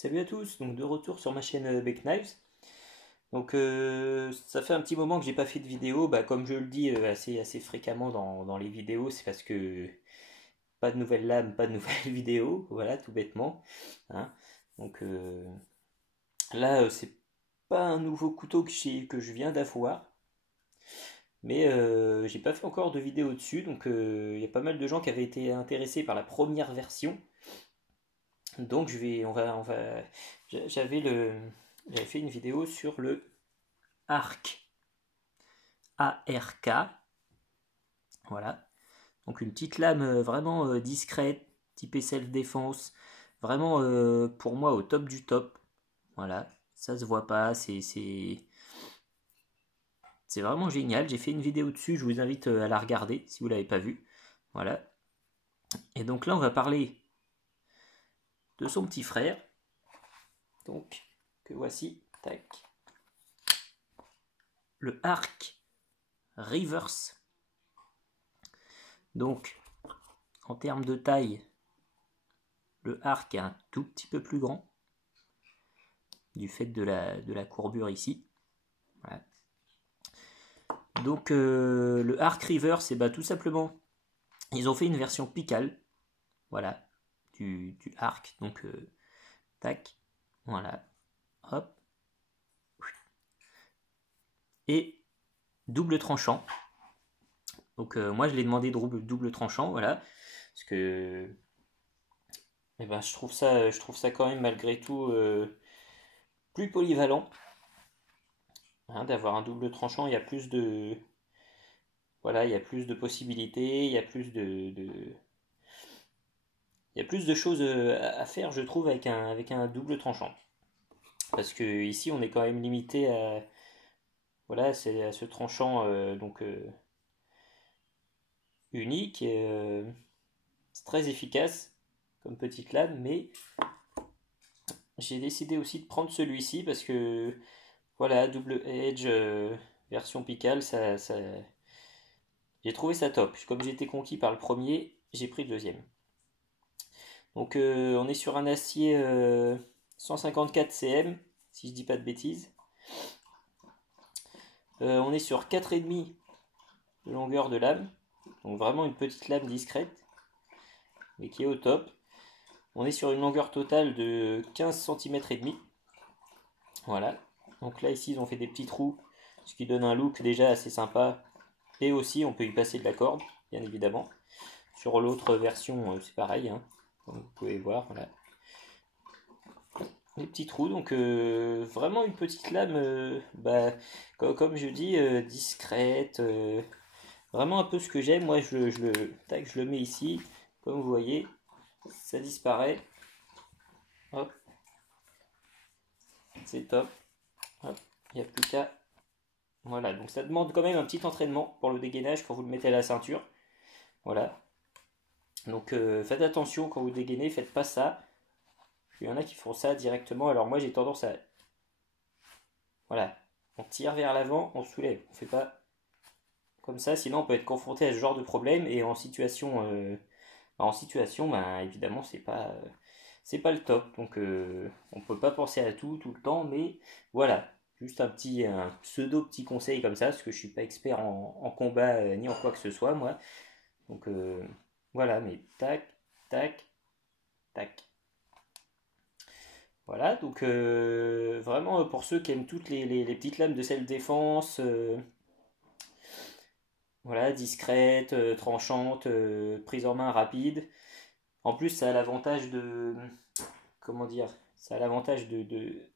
Salut à tous, donc de retour sur ma chaîne Beck Knives. Donc ça fait un petit moment que j'ai pas fait de vidéo, comme je le dis assez fréquemment dans les vidéos, c'est parce que pas de nouvelles lames, pas de nouvelles vidéos, voilà tout bêtement, hein. Donc là c'est pas un nouveau couteau que je viens d'avoir, mais j'ai pas fait encore de vidéo dessus, donc il y a pas mal de gens qui avaient été intéressés par la première version. Donc j'avais j'avais fait une vidéo sur le ARK, ARK, voilà. Donc une petite lame vraiment discrète, typée self-défense, vraiment pour moi au top du top, voilà. Ça se voit pas, c'est vraiment génial. J'ai fait une vidéo dessus, je vous invite à la regarder si vous l'avez pas vue, voilà. Et donc là on va parler de son petit frère, donc que voici, tac, le ARK Reverse. Donc, en termes de taille, le arc est un tout petit peu plus grand, du fait de la courbure ici. Voilà. Donc, le arc reverse, tout simplement, ils ont fait une version picale, voilà, du arc. Donc, tac, voilà, hop, et double tranchant. Donc, moi, je l'ai demandé double tranchant, voilà, parce que je trouve ça quand même malgré tout plus polyvalent, hein, d'avoir un double tranchant. Il y a plus de, voilà, il y a plus de possibilités, il y a plus de choses à faire, je trouve, avec un double tranchant. Parce que ici, on est quand même limité à, voilà, c'est à ce tranchant unique. C'est très efficace comme petite lame, mais j'ai décidé aussi de prendre celui-ci parce que, voilà, double edge version picale, j'ai trouvé ça top. Comme j'ai été conquis par le premier, j'ai pris le deuxième. Donc on est sur un acier 154 cm, si je dis pas de bêtises. On est sur 4,5 de longueur de lame. Donc vraiment une petite lame discrète, mais qui est au top. On est sur une longueur totale de 15 cm et demi. Voilà. Donc là ici ils ont fait des petits trous, ce qui donne un look déjà assez sympa. Et aussi on peut y passer de la corde, bien évidemment. Sur l'autre version c'est pareil, hein, comme vous pouvez voir, voilà. Les petits trous, donc vraiment une petite lame, comme je dis, discrète, vraiment un peu ce que j'aime. Moi, tac, je le mets ici, comme vous voyez, ça disparaît, hop, c'est top, hop, il n'y a plus qu'à, voilà, donc ça demande quand même un petit entraînement pour le dégainage quand vous le mettez à la ceinture, voilà, donc faites attention quand vous dégainez, faites pas ça, il y en a qui font ça directement, alors moi j'ai tendance à, voilà, on tire vers l'avant, on soulève, on fait pas comme ça, sinon on peut être confronté à ce genre de problème et en situation, évidemment c'est pas le top. Donc on peut pas penser à tout le temps, mais voilà, juste un pseudo petit conseil comme ça, parce que je suis pas expert en combat ni en quoi que ce soit moi. Donc voilà, mais tac, tac, tac. Voilà, donc vraiment pour ceux qui aiment toutes les petites lames de self-défense, voilà, discrète, tranchante, prise en main rapide. En plus, ça a l'avantage de, comment dire, ça a l'avantage de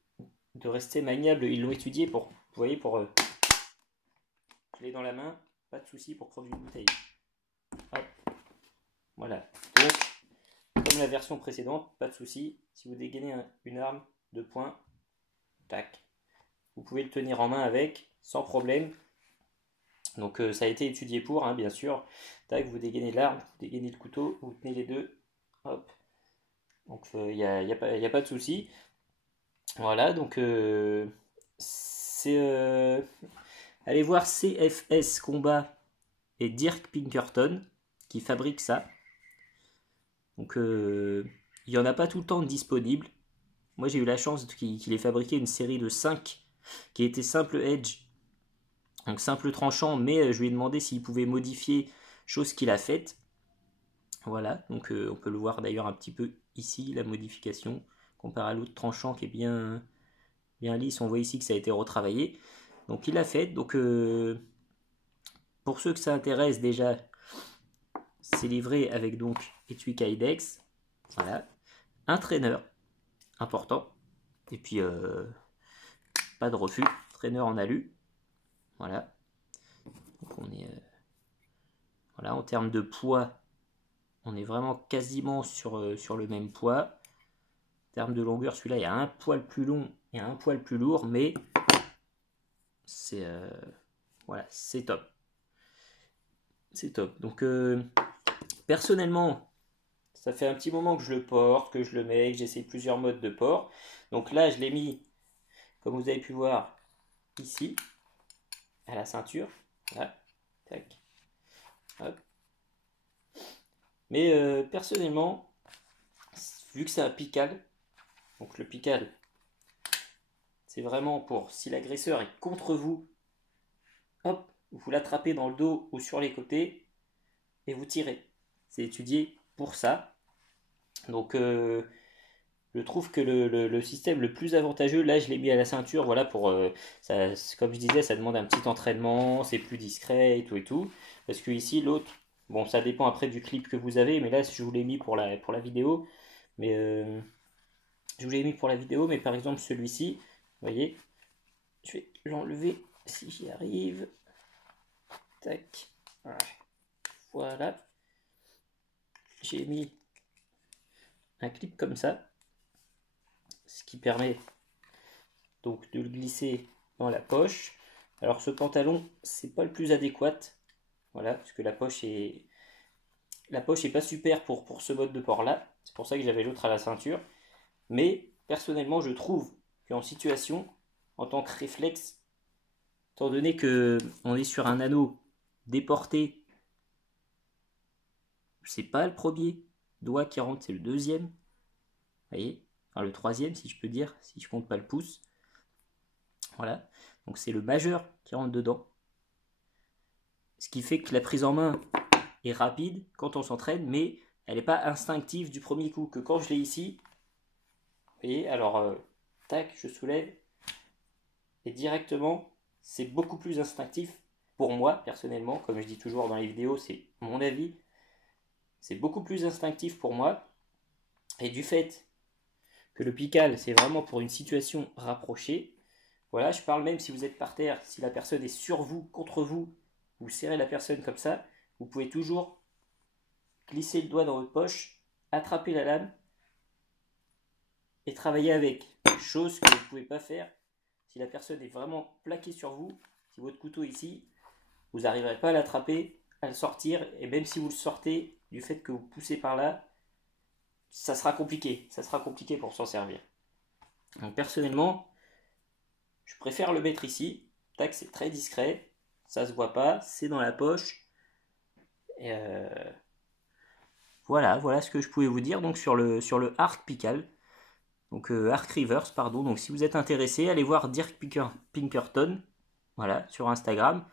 rester maniable. Ils l'ont étudié pour, vous voyez, pour, je l'ai dans la main, pas de souci pour prendre une bouteille. Hop, voilà. Donc, comme la version précédente, pas de souci. Si vous dégainez une arme, 2 points, tac. Vous pouvez le tenir en main avec, sans problème. Donc ça a été étudié pour, hein, bien sûr. Tac, vous dégainez l'arme, vous dégainez le couteau, vous tenez les deux. Hop. Donc y a pas de souci. Voilà, donc c'est allez voir CFS Combat et Dirk Pinkerton qui fabriquent ça. Donc il n'y en a pas tout le temps disponible. moi j'ai eu la chance qu'il ait fabriqué une série de 5 qui était simple edge, donc simple tranchant, mais je lui ai demandé s'il pouvait modifier, chose qu'il a faite. Voilà, donc on peut le voir d'ailleurs un petit peu ici, la modification, comparé à l'autre tranchant qui est bien lisse. On voit ici que ça a été retravaillé. Donc il l'a fait. Donc pour ceux que ça intéresse déjà, c'est livré avec donc étui Kydex. Voilà. Un traîneur important. Et puis pas de refus. Traîneur en alu. Voilà. Donc on est voilà, en termes de poids, on est vraiment quasiment sur le même poids. En termes de longueur, celui-là, il y a un poil plus long et un poil plus lourd, mais c'est voilà, c'est top. C'est top. Donc personnellement, ça fait un petit moment que je le porte, que je le mets, que j'essaie plusieurs modes de port. Donc là, je l'ai mis, comme vous avez pu voir, ici, à la ceinture. Voilà. Tac. Hop. Mais personnellement, vu que c'est un pical, donc le pical, c'est vraiment pour, si l'agresseur est contre vous, hop, vous l'attrapez dans le dos ou sur les côtés et vous tirez. C'est étudié pour ça. Donc je trouve que le système le plus avantageux, là je l'ai mis à la ceinture, voilà, pour ça, comme je disais, ça demande un petit entraînement, c'est plus discret et tout. Parce que ici l'autre, bon, ça dépend après du clip que vous avez, mais là je vous l'ai mis pour la vidéo. Mais je vous l'ai mis pour la vidéo, mais par exemple celui-ci, vous voyez, je vais l'enlever si j'y arrive. Tac. Voilà. J'ai mis un clip comme ça, ce qui permet donc de le glisser dans la poche. Alors ce pantalon, c'est pas le plus adéquat, voilà, parce que la poche est pas super pour ce mode de port là. C'est pour ça que j'avais l'autre à la ceinture. Mais personnellement, je trouve qu'en situation, en tant que réflexe, étant donné que on est sur un anneau déporté, c'est pas le premier doigt qui rentre, c'est le deuxième. Vous voyez, enfin le troisième si je peux dire, si je compte pas le pouce. Voilà, donc c'est le majeur qui rentre dedans. Ce qui fait que la prise en main est rapide quand on s'entraîne, mais elle n'est pas instinctive du premier coup. Que quand je l'ai ici, vous voyez, alors tac, je soulève, et directement, c'est beaucoup plus instinctif pour moi, personnellement. Comme je dis toujours dans les vidéos, c'est mon avis. C'est beaucoup plus instinctif pour moi. Et du fait que le pical, c'est vraiment pour une situation rapprochée, voilà, je parle même si vous êtes par terre, si la personne est sur vous, contre vous, vous serrez la personne comme ça, vous pouvez toujours glisser le doigt dans votre poche, attraper la lame et travailler avec. Chose que vous ne pouvez pas faire si la personne est vraiment plaquée sur vous. Si votre couteau ici, vous n'arriverez pas à l'attraper, à le sortir, et même si vous le sortez, du fait que vous poussez par là, ça sera compliqué. Ça sera compliqué pour s'en servir. Donc personnellement, je préfère le mettre ici. Tac, c'est très discret, ça se voit pas, c'est dans la poche. Et voilà ce que je pouvais vous dire donc sur le arc pical. Donc arc reverse, pardon. Donc si vous êtes intéressé, allez voir Dirk Pinkerton, voilà, sur Instagram.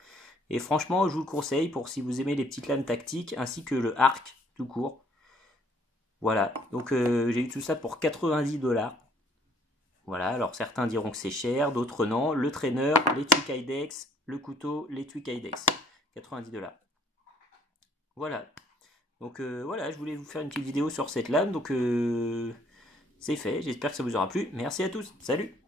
Et franchement, je vous le conseille pour si vous aimez les petites lames tactiques, ainsi que le arc tout court. Voilà, donc j'ai eu tout ça pour 90$. Voilà, alors certains diront que c'est cher, d'autres non. Le traîneur, l'étui Kydex, le couteau, l'étui Kydex. 90$. Voilà. Donc voilà, je voulais vous faire une petite vidéo sur cette lame. Donc c'est fait, j'espère que ça vous aura plu. Merci à tous, salut!